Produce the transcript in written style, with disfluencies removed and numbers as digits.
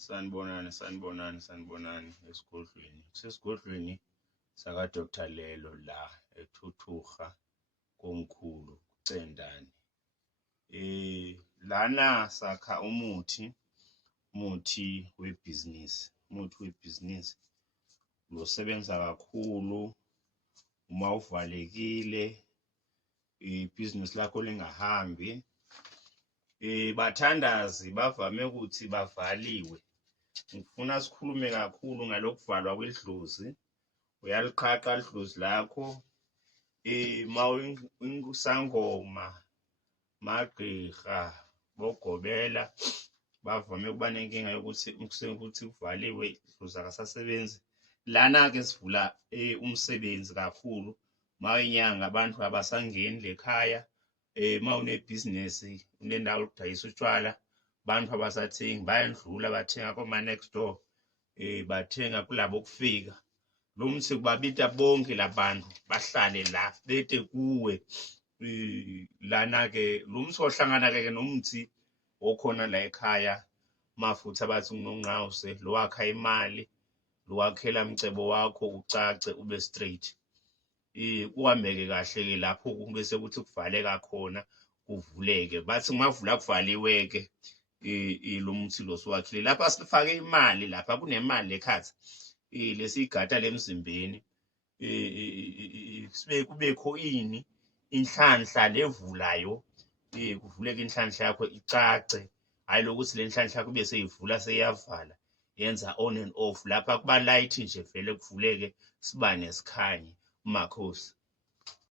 Sanibonani esigodlweni. Kusesigodlweni saka Dr. Lelo la eThuthurha komkhulu Cendani. Lana sakha umuthi webhizinisi losebenza kakhulu uma uvalekile ibhizinisi lakho lingahambi. Bathandazi bavame ukuthi bavaliwe. Ngifuna sikhulume kakhulu ngalokuvalwa kwedlozi. Uyaliqhaqha idlozi lakho sangoma magqirha bogobela bavame ukuba nenkinga yokuthi kuvaliwe idlozi akasasebenzi. Lana ke sivula umsebenzi kakhulu mayinyanga abantu abasangeni lekhaya. Mawunebhizinisi unendawo yokudayisa utshwala, abantu abasathengi bayandlula bathenga koma next door, bathenga kulabo kufika. Lo mthi kubabita bonke labantu bahlale la bete kuwe. Lana ke lo mthi ohlangana ke nomthi okhona la ekhaya mafutha bathi unongqawuse lo wakha imali, lo wakhela mcebo wakho ucace ube straight. Kuhambeke kahle ke lapho bese kuthi kuvaleka khona kuvuleke. Bathi ngavula kuvaliwe ke lo muthi lo siwakhile lapha sifake imali, lapha kunemali lekhathi lesigada lemzimbeni. Sibe kubekho inhlanhla levulayo, kuvuleke inhlanhla yakho icace, hayi lokuthi le nhlanhla yakho bese ivula seyavala yenza on and off. Lapha kuba light nje vele kuvuleke sibane sikhanye. Makhosi.